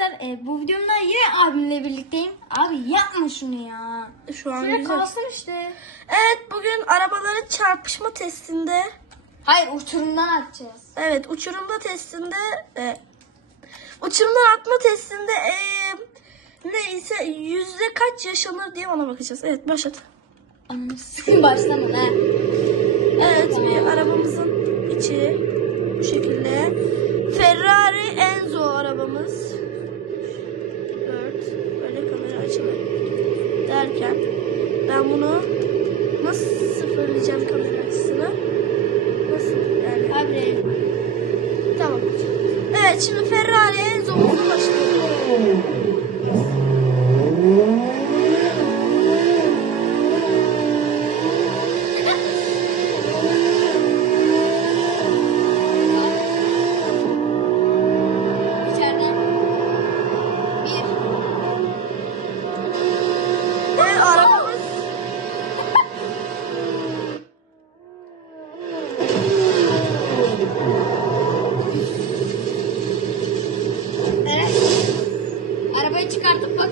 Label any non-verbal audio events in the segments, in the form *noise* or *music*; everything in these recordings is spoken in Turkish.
arkadaşlar e, bu videomda yine abimle birlikteyim. Abi yapma şunu ya. Şu an Şöyle güzel. kalsın işte. Evet bugün arabaların çarpışma testinde Hayır uçurumdan atacağız. evet uçurumda testinde e, uçurumdan atma testinde e, neyse yüzde kaç yaşanır diye ona bakacağız. Evet başlat. Anasını başlama lan. Evet bir arabamızın içi bu şekilde. Ferrari Enzo arabamız. 4 böyle kamera açılır derken ben bunu nasıl sıfırlayacağım kamera açısını? Nasıl yani? Abi Tamam. Evet şimdi Ferrari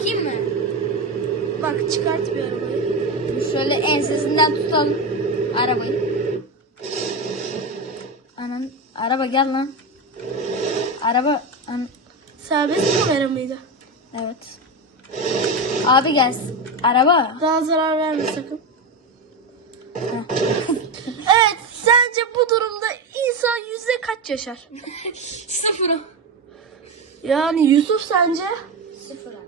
bakayım mı? bak çıkart bir arabayı. Şöyle ensesinden tutalım arabayı. Anan araba gel lan. Araba an, Serbest kamera mıydı? evet. Abi gelsin. Araba. Daha zarar verme sakın. Evet sence bu durumda insan yüzde kaç yaşar? Sıfır. Yani Yusuf sence? Sıfır.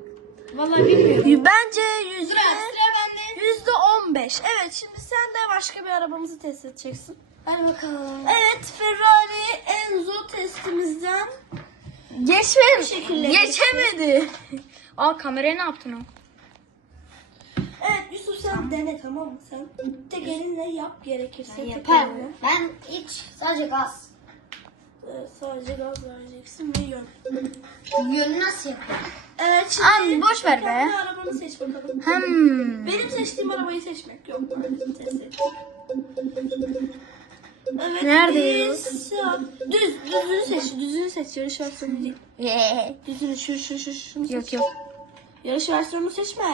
Vallahi bilmiyorum. Bence yüzde Sıra sıra bende. yüzde on beş. Evet şimdi sen de başka bir arabamızı test edeceksin. Hadi bakalım. Evet Ferrari Enzo testimizden Geçmedi. şekilde Geçemedi. *laughs* Aa kameraya ne yaptın o? Evet Yusuf sen dene tamam mı? Sen tek elinle yap gerekirse. tek elinle. Ben hiç sadece gaz. Evet, sadece gaz vereceksin ve yön. Yönü nasıl yapıyor? Evet şimdi Abi, boş ver be. kendi arabanı seç bakalım. Hmm. Benim seçtiğim arabayı seçmek yok. maalesef, test et. Evet, Neredeyiz? biz şu an- Düz, düzünü seç, düzünü seç. Yarış versiyonu değil. Yeah. Düzünü, şu, şu, şu, şunu seç. Yok yok. Yarış versiyonunu seçme.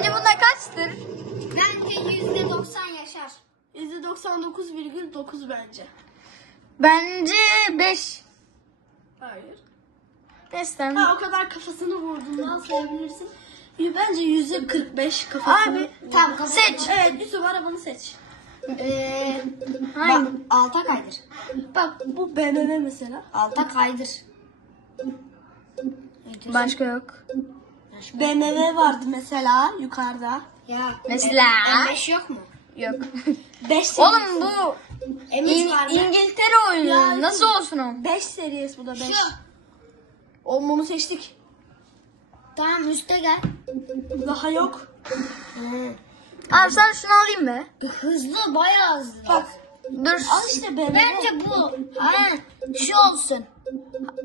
Sence bunda kaçtır? Bence yüzde doksan yaşar. %99,9 bence. Bence beş. Hayır. Beşten. Ha o kadar kafasını vurduğundan sayabilirsin. Bence yüzde 45 kafasını. Abi, tamam, kafasını- Seç. Evet Yusuf arabanı seç. Ee, hangi? Alta kaydır. Bak bu BMW mesela. Alta kaydır. Başka yok. BMW vardı mesela yukarıda. Ya. Mesela? M5 yok mu? Yok. *laughs* 5 Oğlum bu M3 İng- var mı? İngiltere oyunu. Ya, Nasıl olsun o? 5 seriyesi bu da 5. Şu. Oğlum onu seçtik. Tamam üste gel. Daha yok. Abi sen şunu alayım be. Hızlı bayağı hızlı. Bak Dur. al işte BMW. Bence bu. Ha, şu olsun.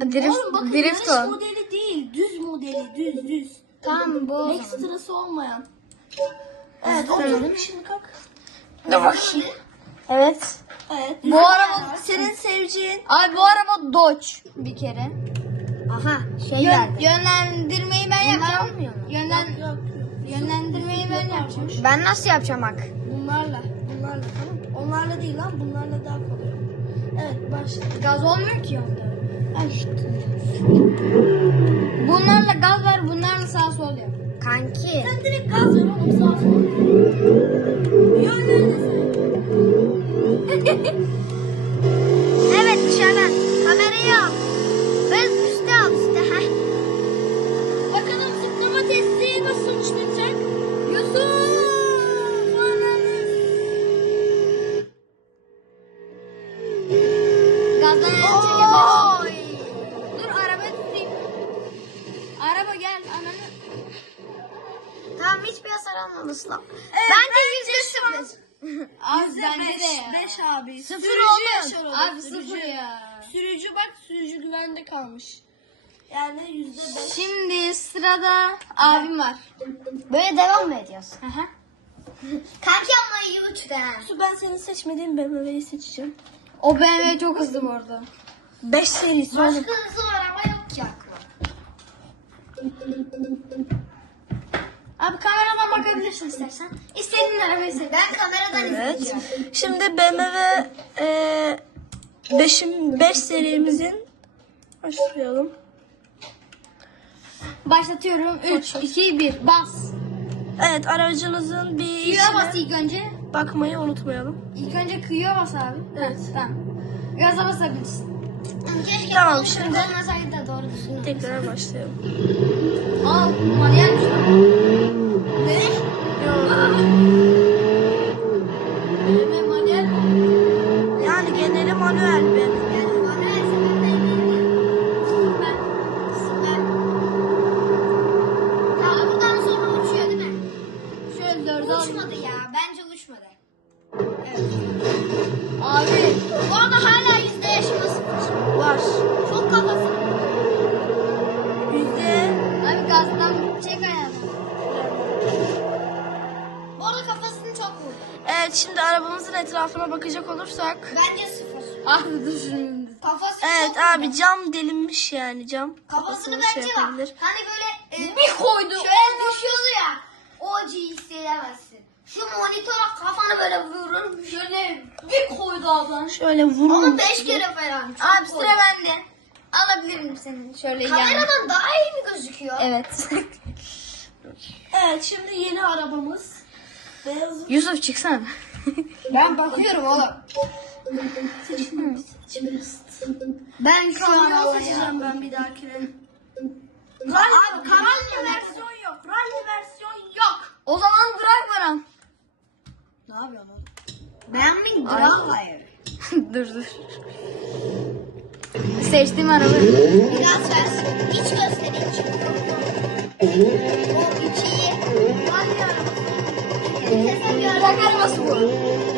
Drift, Oğlum bakın drift yarış o. modeli değil. Düz modeli. Düz düz. Tamam bu. Ekstrası olmayan. Evet oturun şimdi kalk. Dur bakayım. Evet. Evet. Bu araba Senin seveceğin. Abi bu araba Dodge bir kere. Aha şey Yön, geldi. yönlendirmeyi ben yapacağım. olmuyor mu? Yönlen, Yok yok. yönlendirmeyi ben yapacağım. Ben nasıl yapacağım bak? Bunlarla. Bunlarla tamam? Onlarla değil lan. Bunlarla daha kolay. Evet başla. Gaz olmuyor ki onda. İşte. Bunlarla gaz var, bunlarla sağ sol yap. Kanki. Sen direkt gaz ver oğlum sağa sola. Yönlerini söyle. *laughs* hasar almaması lazım. bence yüzde sıfır. *laughs* Abi bence de ya. 5 abi. Sıfır Sürücü olmaz. yaşar olur, Abi sürücü. sıfır ya. Sürücü bak sürücü güvende kalmış. Yani yüzde beş. Şimdi sırada abim var. Böyle devam mı ediyorsun? Hı hı. Kanki ama iyi uçtu ha. Su ben senin seçmediğin BMW'yi seçeceğim. O BMW çok hızlı bu arada. 5 serisi Başka oğlum. hızlı var ama yok ki aklıma. Abi kameradan bakabilirsin istersen. İstediğin arabayı seç. Ben kameradan Evet. izleyeceğim. Şimdi BMW 5'in 5 serimizin başlayalım. Başlatıyorum. 3, 2, 1. Bas. Evet aracınızın bir Kıyıya bas ilk önce. bakmayı unutmayalım. İlk önce kıyıya bas abi. Evet. Tamam. Gaza basabilirsin. Tamam, şimdi- da doğru. Tekrar başlayalım. Al. Lan. Ne? BMW yani cam. Kafasını şey yapabilir. Hani böyle e, Bir koydu. şöyle düşüyordu ya. O acıyı hissedemezsin. Şu monitöre kafanı böyle vurur. Şöyle bir koydu adam. Şöyle Ama vurun. beş kere falan. Çok Abi sıra koydu. bende. Alabilir seni? Şöyle yan. Kameradan daha iyi mi gözüküyor? Evet. *laughs* Evet şimdi yeni arabamız. Beyaz. Yusuf çıksana. Ben bakıyorum oğlum. Ben şu an Kamyon seçeceğim ben bir dahakine. Rally, Abi, rally versiyon yok. Rally versiyon yok. O zaman bırak bana. Ne yapıyorsun? Ben mi? Hayır. *laughs* dur dur. Seçtiğim araba. Biraz versin. İç göster iç. O içi. Ya. Bırak arabası bu.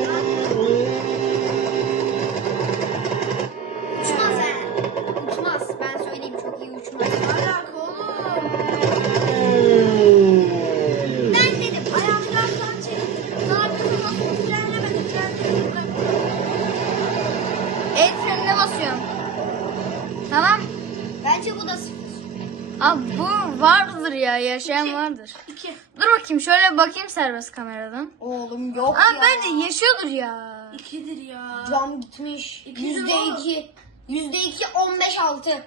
Bence bu da sıfır. Abi bu vardır ya. Yaşayan vardır. İki. Dur bakayım şöyle bakayım serbest kameradan. Oğlum yok Abi bence yaşıyordur ya. İkidir ya. Cam gitmiş. İki Yüzde lira. iki. Yüzde iki on beş altı.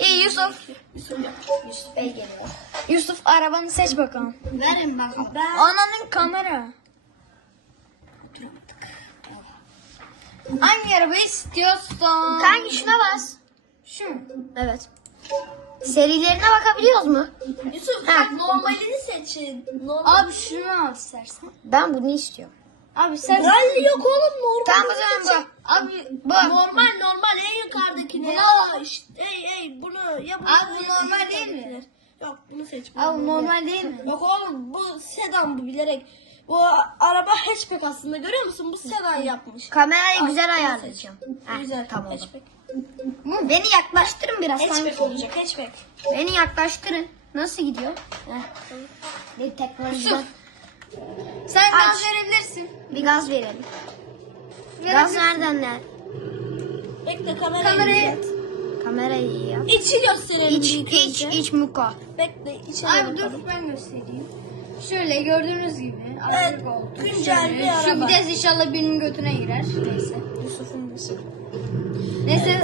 İyi Yusuf. Yusuf. Yusuf Bey geliyor. Yusuf arabanı seç bakalım. Verin bakalım. Ben Ananın kamera. Hangi arabayı istiyorsun? Kanki şuna bas. Şu mu? Evet. Serilerine bakabiliyoruz mu? Yusuf Ha. bak normalini seçin. Normal. Abi şunu al istersen. Ben bunu istiyorum. Abi sen... Rally yok oğlum normal. Tamam o zaman bu. Abi bu. Normal normal en yukarıdakini. Bunu ya. al. İşte, ey ey bunu ya bunu Abi bu ya normal değil mi? yapabilir. Yok bunu seç. bunu Abi bunu normal değil mi? Yok oğlum bu sedan bu bilerek. Bu araba hatchback aslında görüyor musun? Bu sedan yapmış. Kamerayı güzel ayarlayacağım. Heh, Güzel. tamam. Hatchback. Beni yaklaştırın biraz. Hatchback sanki. olacak hatchback. Beni yaklaştırın. Nasıl gidiyor? Heh. Bir teknolojiden. Sen Aç. gaz verebilirsin. Bir gaz verelim. Gaz nereden ne? Bekle kamerayı. Kamerayı-. Kamerayı iyi yap. İçi gösterelim. İç, ilk iç, önce. iç muka. Bekle içeri Abi bakalım. dur ben göstereyim. Şöyle gördüğünüz gibi. Evet, Aralık oldu. güncel Şöyle. bir araba. Şu vites inşallah benim götüne girer. Neyse. Yusuf'un nesi? Neyse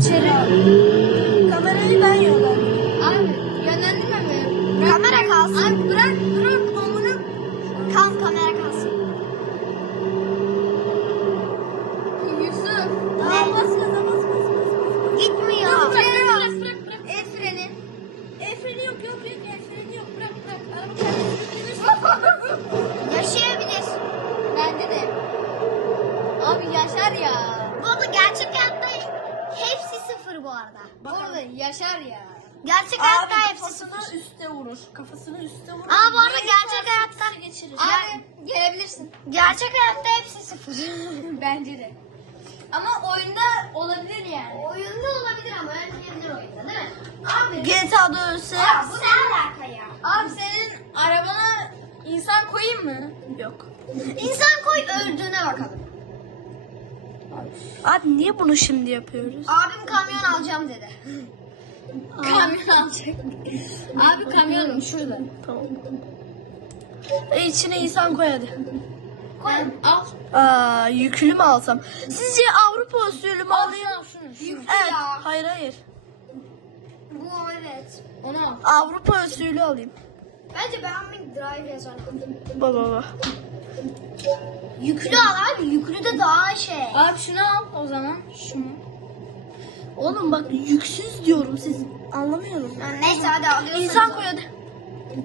içeri. Kamerayı ben yollarım. Arada. Bu arada yaşar ya. Gerçek Abi hayatta hepsi kafasını sıfır. üste vurur. Kafasını üste vurur. Ama bu arada Neyse, gerçek hayatta- geçirir. Abi gelebilirsin. Gerçek hayatta hepsi sıfır. *laughs* Bence de. Ama oyunda olabilir yani. Oyunda olabilir ama ölmeyebilir oyunda değil mi? Abi. GTA'da ölse Ya bu ne alaka ya? Abi senin arabana insan koyayım mı? yok. İnsan koy öldüğüne bakalım. Abi niye bunu şimdi yapıyoruz? Abim kamyon alacağım dedi. Kamyon alacak. Abi kamyonum şurada. Tamam. E içine insan koy hadi. Koy. Al. Aa, yüklü mü alsam? Sizce Avrupa usulü mü Al alayım? Yüklü Evet. ya. Hayır hayır. Bu evet. Onu al. Avrupa usulü alayım. Bence ben drive yazarım. Baba baba. Yüklü al abi. Yüklü de daha şey. Abi şunu al o zaman. Şunu. Oğlum bak yüksüz diyorum siz anlamıyorsunuz. Yani neyse hadi alıyorsun. İnsan koy hadi.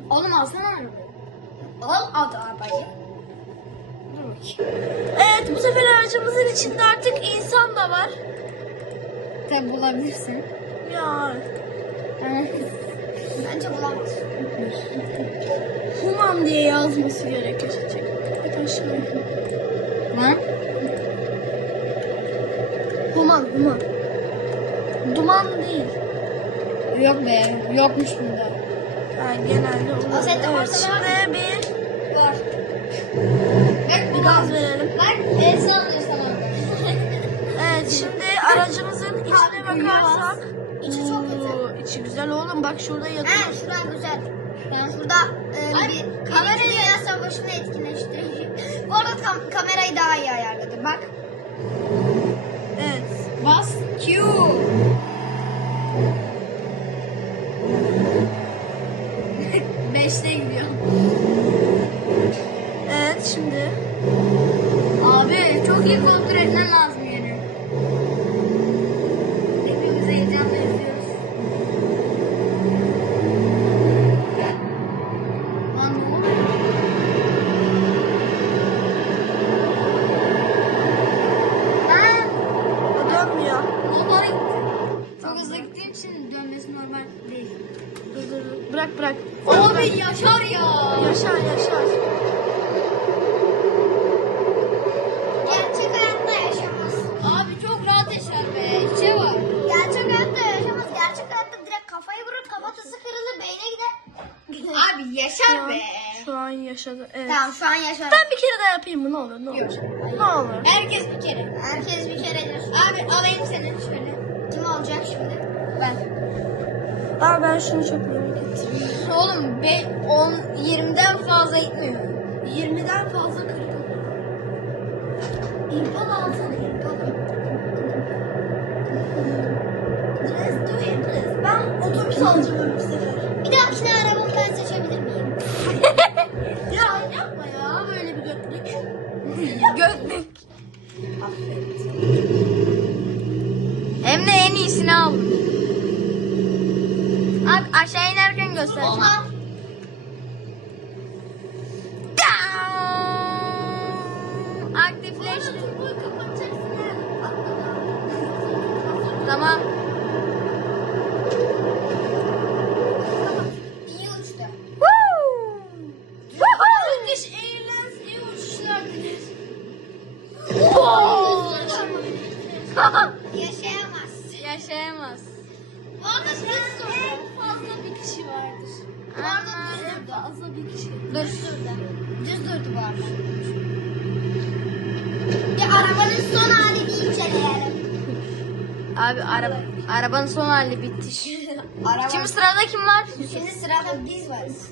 Oğlum alsana. Al al arabayı. Evet bu sefer aracımızın içinde artık insan da var. Tabi bulabilirsin. Ya Bence bulamaz. human diye yazması gerekir. Aşağı. Lan. Human human. Duman değil. Yok be. Yokmuş bunda. Ha, genelde human. O sende Evet, varsa şimdi bir, Var. Bak bir gaz verelim. Bak el sana. *laughs* Evet şimdi aracımızın içine bakarsak. İçi çok güzel. İçi güzel oğlum bak şurada yatıyor. He şurada güzel. Ben Burada e, bir kamerayı Dünya Savaşı'nı etkileştirici. Bu arada kam- kamerayı daha iyi ayarladım. Bak. Evet. Bas Q. yapayım mı? Ne olur ne olur. Ne olur. Herkes bir kere. Herkes bir keredir. Abi alayım seni şöyle. Kim olacak şimdi? Ben. Aa ben şunu çok merak ettim. Oğlum be 10 20'den fazla gitmiyor. 20'den fazla kırık. İmpala alsana impala. Dress to impress. Ben otobüs alacağım öbür sefer. Bir dahakine arabamı Götlük. Hem de en iyisini al. Abi aşağı inerken göstereceğim. Oha. Arada. Bir arabanın son halini inceleyelim. Abi araba, arabanın son hali bitti. *laughs* Araba. Şimdi sırada kim var? Şimdi sırada biz varız. *laughs*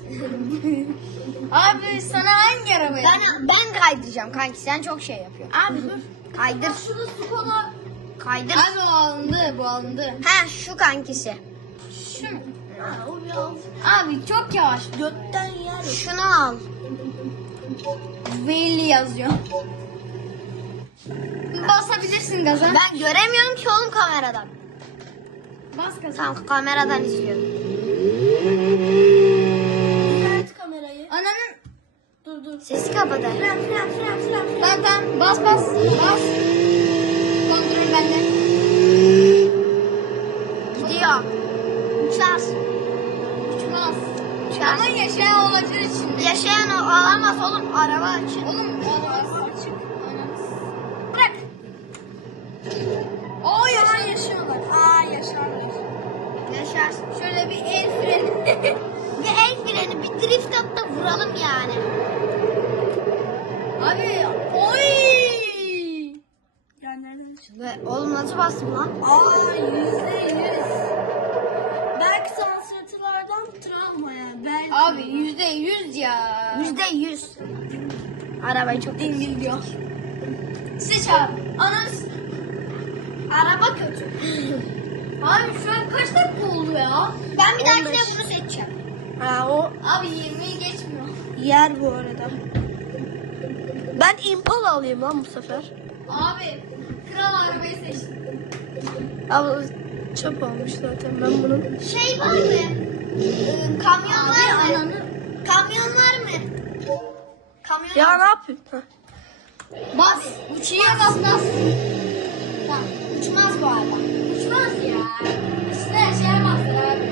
Abi sana hangi arabayı? Ben ben kaydıracağım kanki sen çok şey yapıyorsun. Abi dur. Kaydır. Şurada Skoda. Kaydır. Abi o alındı, bu alındı. Ha şu kankisi. Şu mu? Abi çok yavaş. götten yer. Şunu al. Veli yazıyor. Basabilirsin gaza. Ben göremiyorum ki oğlum kameradan. Bas gaza. Tamam kameradan izliyorum. Düzelt kamerayı. Ananın. Dur dur. Sesi kapadı. Fren fren fren fren. Tamam tamam. Bas bas. Bas. Kontrol bende. Gidiyor. Uçar. Yaşar. Ama yaşayan olabilir içinde. Yaşayan o alamaz oğlum. Araba açın. Oğlum arabası açık. Bırak. Oo yaşar yaşıyorlar. Aa yaşarlar. Yaşar. Şöyle bir el freni. *laughs* Bir el freni, bir drift at da vuralım yani. Abi oy. Ya nereden çıktı? Oğlum nasıl bastım lan? Aa yüzde yüz. Abi yüzde yüz ya. Yüzde yüz. Arabayı çok Dingil diyor. Seç abi. Ananız. Araba kötü. Abi şu an kaç dakika oldu ya? Ben bir dahakine 15. bunu seçeceğim. Ha o Abi 20'yi geçmiyor. yer bu arada. Ben Impala alayım lan bu sefer. Abi kral arabayı seçtim. Abi çöp olmuş zaten ben bunun. Şey var mı? Kamyon Abi var mı? Kamyon var mı? Kamyon Ya ne yapayım? Ha. Bas. Uçuya bas bas. Tamam. Uçmaz bu araba. Uçmaz ya. İşte yaşayamazlar abi.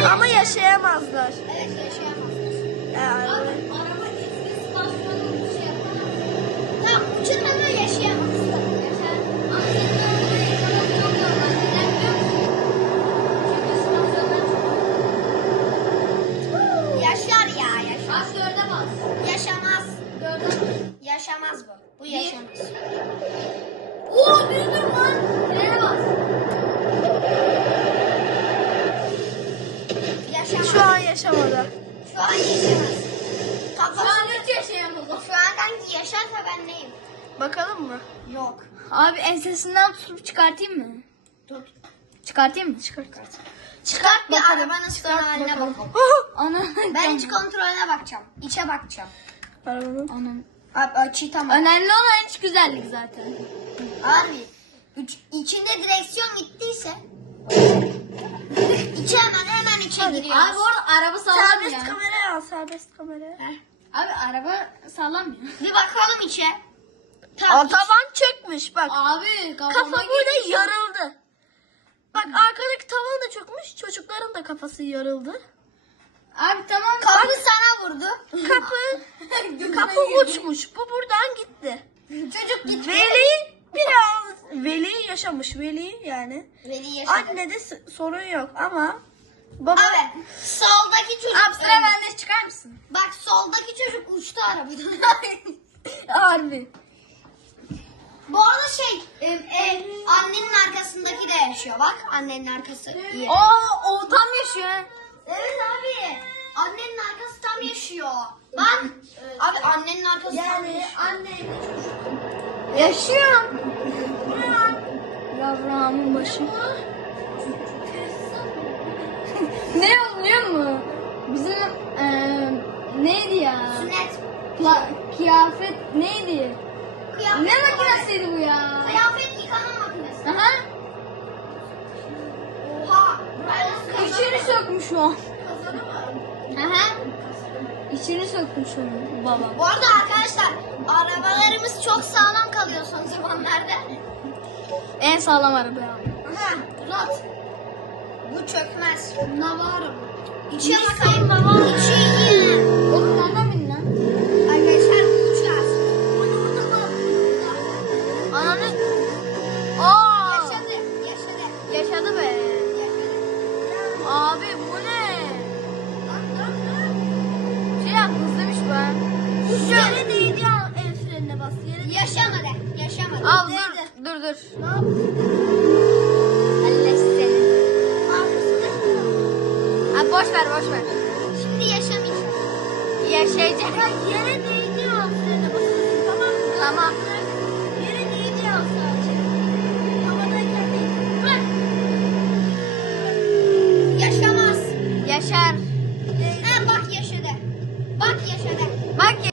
Ama, Ama yaşayamazlar. evet yaşayamaz. Ya, Abi evet. Yaşamaz bu. Bu yaşamaz. Oo düzdür lan. Frene bas. Yaşamaz. Şu an yaşamadı. Şu an yaşamaz. Şu Kafası. an hiç yaşayamaz o. Şu an kanki yaşarsa ben neyim? Bakalım mı? Yok. Abi ensesinden tutup çıkartayım mı? Tut. Çıkartayım mı? Çıkart. Çıkart bir bakalım. arabanın son haline bakalım. *laughs* Ana. Ben iç kontrolüne bakacağım. İçe bakacağım. Arabanın. Anam. Abi açıyı tamam. Önemli olan iç güzellik zaten. Abi üç, içinde direksiyon gittiyse içe hemen hemen içe giriyoruz. Abi bu arada araba sağlam Serbest ya. kameraya al serbest kameraya. Heh. Abi araba sağlam ya. Bir bakalım içe. Tamam. Aa, tavan çökmüş bak. Abi Kafa kafama burada yarıldı. Bak arkadaki tavan da çökmüş. Çocukların da kafası yarıldı. Abi tamam. Kapı sana vurdu. Kapı *laughs* kapı uçmuş. Bu buradan gitti. Çocuk gitti. Veli biraz Veli yaşamış. Veli yani. Veli yaşadı. Anne de sorun yok ama baba Abi soldaki çocuk. Abi sıra bende çıkar mısın? Bak soldaki çocuk uçtu arabadan. *laughs* Harbi. Bu arada şey e, e, annenin arkasındaki de yaşıyor bak. Annenin arkası. Aa o tam yaşıyor. Evet abi. Annenin arkası tam yaşıyor. Bak. Abi annenin arkası tam yani yaşıyor. anne Yaşıyor. Yavrağımın başı. ne oluyor mu? Bizim eee neydi ya? Sünnet. Pla- kıyafet neydi? Kıyafet Ne makinesiydi bu ya? Kıyafet yıkama makinesi. Aha. Kazanı mı? Aha. İçini sökmüş onu baba. Bu arada arkadaşlar arabalarımız çok sağlam kalıyor son zamanlarda. En sağlam araba ya. Aha uzat. Bu çökmez. Navarro. İçe bakayım baba. İçi iyi. Bu ne? Şey yap hızlıymış be. yere değdi ya el frenine bas. Yere değdi. Yaşamadı. Yaşamadı. Al Değdi. dur dur dur. Ne yaptın? Allah seni. Arkasında. Abi boş ver boş ver. Şimdi yaşamayacak. Yaşayacak. Bak yere değdi ya frene basıyorsun tamam mı? Tamam.